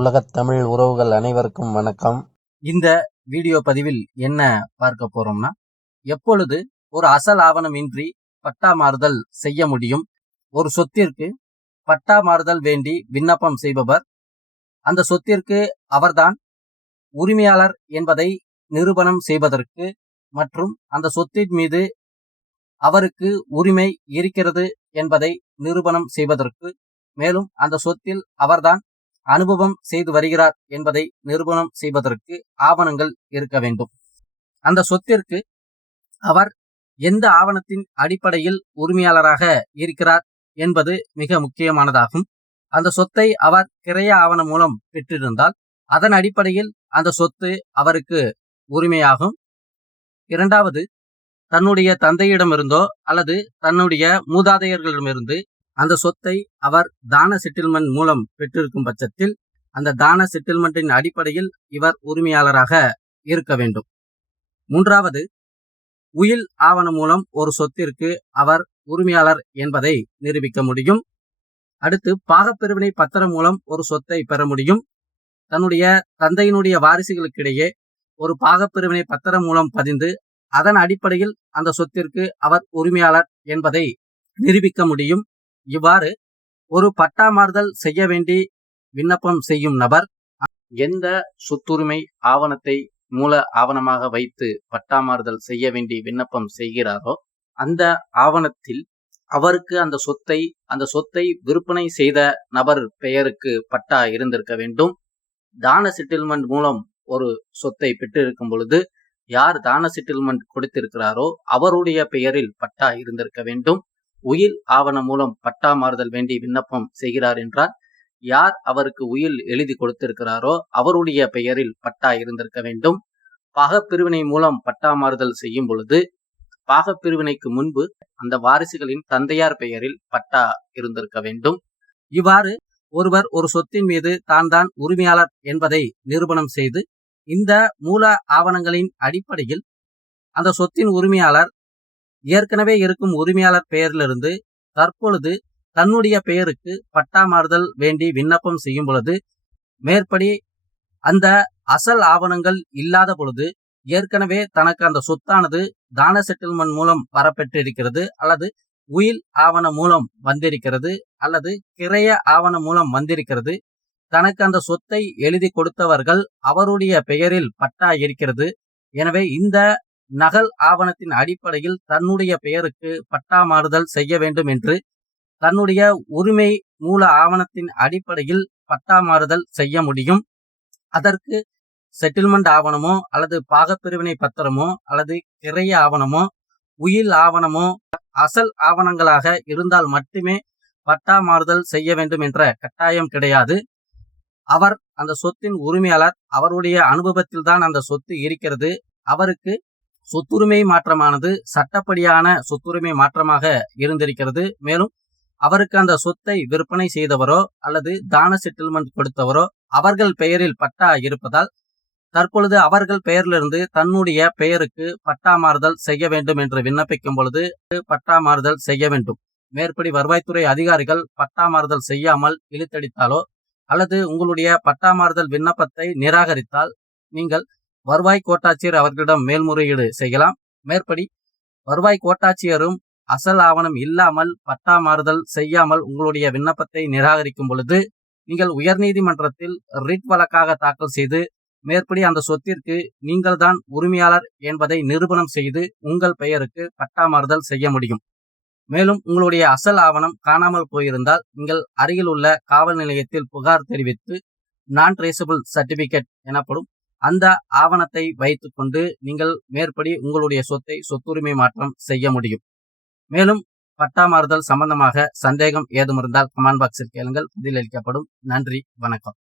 உலகத் தமிழ் உறவுகள் அனைவருக்கும் வணக்கம். இந்த வீடியோ பதிவில் என்ன பார்க்க போறோம்னா எப்பொழுது ஒரு அசல் ஆவணம் இன்றி பட்டா மாறுதல் செய்ய முடியும்? ஒரு சொத்திற்கு பட்டா மாறுதல் வேண்டி விண்ணப்பம் செய்பவர் அந்த சொத்திற்கு அவர்தான் உரிமையாளர் என்பதை நிரூபணம் செய்வதற்கு மற்றும் அந்த சொத்தின் மீது அவருக்கு உரிமை இருக்கிறது என்பதை நிரூபணம் செய்வதற்கு மேலும் அந்த சொத்தில் அவர்தான் அனுபவம் செய்து வருகிறார் என்பதை நிரூபணம் செய்வதற்கு ஆவணங்கள் இருக்க வேண்டும். அந்த சொத்திற்கு அவர் எந்த ஆவணத்தின் அடிப்படையில் உரிமையாளராக இருக்கிறார் என்பது மிக முக்கியமானதாகும். அந்த சொத்தை அவர் கிரைய ஆவணம் மூலம் பெற்றிருந்தால் அதன் அடிப்படையில் அந்த சொத்து அவருக்கு உரிமையாகும். இரண்டாவது தன்னுடைய தந்தையிடமிருந்தோ அல்லது தன்னுடைய மூதாதையர்களிடமிருந்து அந்த சொத்தை அவர் தான செட்டில்மெண்ட் மூலம் பெற்றிருக்கும் பட்சத்தில் அந்த தான செட்டில்மெண்ட்டின் அடிப்படையில் இவர் உரிமையாளராக இருக்க வேண்டும். மூன்றாவது உயில் ஆவணம் மூலம் ஒரு சொத்திற்கு அவர் உரிமையாளர் என்பதை நிரூபிக்க முடியும். அடுத்து பாகப்பிரிவினை பத்திரம் மூலம் ஒரு சொத்தை பெற முடியும். தன்னுடைய தந்தையினுடைய வாரிசுகளுக்கிடையே ஒரு பாகப்பிரிவினை பத்திரம் மூலம் பதிந்து அதன் அடிப்படையில் அந்த சொத்திற்கு அவர் உரிமையாளர் என்பதை நிரூபிக்க முடியும். இவ்வாறு ஒரு பட்டா மாறுதல் செய்ய வேண்டி விண்ணப்பம் செய்யும் நபர் எந்த சொத்துரிமை ஆவணத்தை மூல ஆவணமாக வைத்து பட்டா மாறுதல் செய்ய வேண்டி விண்ணப்பம் செய்கிறாரோ அந்த ஆவணத்தில் அவருக்கு அந்த சொத்தை அந்த சொத்தை விற்பனை செய்த நபர் பெயருக்கு பட்டா இருந்திருக்க வேண்டும். தான செட்டில்மெண்ட் மூலம் ஒரு சொத்தை பெற்றிருக்கும் பொழுது யார் தான செட்டில்மெண்ட் கொடுத்திருக்கிறாரோ அவருடைய பெயரில் பட்டா இருந்திருக்க வேண்டும். உயில் ஆவணம் மூலம் பட்டா மாறுதல் வேண்டி விண்ணப்பம் செய்கிறார் என்றால் யார் அவருக்கு உயில் எழுதி கொடுத்திருக்கிறாரோ அவருடைய பெயரில் பட்டா இருந்திருக்க வேண்டும். பாகப்பிரிவினை மூலம் பட்டா மாறுதல் செய்யும் பொழுது பாகப்பிரிவினைக்கு முன்பு அந்த வாரிசுகளின் தந்தையார் பெயரில் பட்டா இருந்திருக்க வேண்டும். இவ்வாறு ஒருவர் ஒரு சொத்தின் மீது தான் தான் உரிமையாளர் என்பதை நிரூபணம் செய்து இந்த மூல ஆவணங்களின் அடிப்படையில் அந்த சொத்தின் உரிமையாளர் ஏற்கனவே இருக்கும் உரிமையாளர் பெயரிலிருந்து தற்பொழுது தன்னுடைய பெயருக்கு பட்டா மாறுதல் வேண்டி விண்ணப்பம் செய்யும் பொழுது மேற்படி அந்த அசல் ஆவணங்கள் இல்லாத பொழுது ஏற்கனவே தனக்கு அந்த சொத்தானது தான செட்டில்மெண்ட் மூலம் வரப்பெற்றிருக்கிறது அல்லது உயில் ஆவணம் மூலம் வந்திருக்கிறது அல்லது கிரைய ஆவணம் மூலம் வந்திருக்கிறது. தனக்கு அந்த சொத்தை எழுதி கொடுத்தவர்கள் அவருடைய பெயரில் பட்டா இருக்கிறது. எனவே இந்த நகல் ஆவணத்தின் அடிப்படையில் தன்னுடைய பெயருக்கு பட்டா மாறுதல் செய்ய வேண்டும் என்று தன்னுடைய உரிமை மூல ஆவணத்தின் அடிப்படையில் பட்டா மாறுதல் செய்ய முடியும். அதற்கு செட்டில்மெண்ட் ஆவணமோ அல்லது பாகப்பிரிவினை பத்திரமோ அல்லது கிரைய ஆவணமோ உயில் ஆவணமோ அசல் ஆவணங்களாக இருந்தால் மட்டுமே பட்டா மாறுதல் செய்ய வேண்டும் என்ற கட்டாயம் கிடையாது. அவர் அந்த சொத்தின் உரிமையாளர் அவருடைய அனுபவத்தில் தான் அந்த சொத்து இருக்கிறது. அவருக்கு சொத்துரிமை மாற்றமானது சட்டப்படியான சொத்துரிமை மாற்றமாக இருந்திருக்கிறது. மேலும் அவருக்கு அந்த சொத்தை விற்பனை செய்தவரோ அல்லது தான செட்டில்மெண்ட் கொடுத்தவரோ அவர்கள் பெயரில் பட்டா இருப்பதால் தற்பொழுது அவர்கள் பெயரிலிருந்து தன்னுடைய பெயருக்கு பட்டா மாறுதல் செய்ய வேண்டும் என்று விண்ணப்பிக்கும் பொழுது பட்டா மாறுதல் செய்ய வேண்டும். மேற்படி வருவாய்த்துறை அதிகாரிகள் பட்டா மாறுதல் செய்யாமல் இழுத்தடித்தாலோ அல்லது உங்களுடைய பட்டா மாறுதல் விண்ணப்பத்தை நிராகரித்தால் நீங்கள் வருவாய் கோட்டாட்சியர் அவர்களிடம் மேல்முறையீடு செய்யலாம். மேற்படி வருவாய் கோட்டாட்சியரும் அசல் ஆவணம் இல்லாமல் பட்டா மாறுதல் செய்யாமல் உங்களுடைய விண்ணப்பத்தை நிராகரிக்கும் பொழுது நீங்கள் உயர்நீதிமன்றத்தில் ரிட் வழக்காக தாக்கல் செய்து மேற்படி அந்த சொத்திற்கு நீங்கள் தான் உரிமையாளர் என்பதை நிரூபணம் செய்து உங்கள் பெயருக்கு பட்டா மாறுதல் செய்ய முடியும். மேலும் உங்களுடைய அசல் ஆவணம் காணாமல் போயிருந்தால் நீங்கள் அருகில் உள்ள காவல் நிலையத்தில் புகார் தெரிவித்து நான் ட்ரேசபிள் சர்டிபிகேட் எனப்படும் அந்த ஆவணத்தை வைத்துக்கொண்டு நீங்கள் மேற்படி உங்களுடைய சொத்தை சொத்துரிமை மாற்றம் செய்ய முடியும். மேலும் பட்டா மாறுதல் சம்பந்தமாக சந்தேகம் ஏதும் இருந்தால் கமெண்ட் பாக்ஸில் கேளுங்கள். பதிலளிக்கப்படும். நன்றி வணக்கம்.